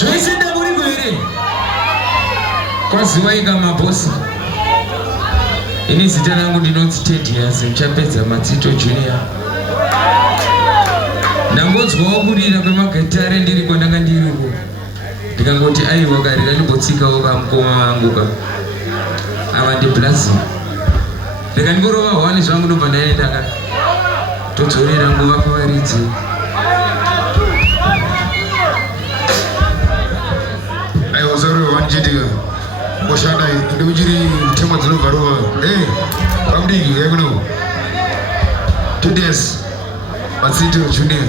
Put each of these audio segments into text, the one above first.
Joyce ndamuriko here kwaziwaika mabosi ini zita rangu ndinonzi Tedious muchapedza Matsito Junior ndangodzwawo kurira kwemagitare ndiri kwandanga ndiriko ndikangoti aiwa karira ndimbotsikawo kamukoma wangu ka ava ndiblazi ndikandingorova hwani zvangu ndobva ndaenda todzorera nguva pavaridzi aiwa zaro vanichitika ngoshanda ndikuchiri tema dzinobvarova pamudiki yakuno Tedious Matsito Junior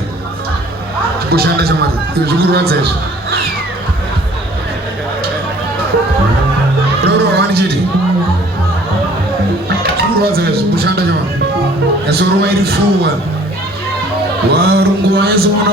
ngoshanda chamari izvo zvikurwadza izvo rorova vanichiti zvikurwadza izvo ngoshanda chamari yasorova iri fuwa warungu wayesoona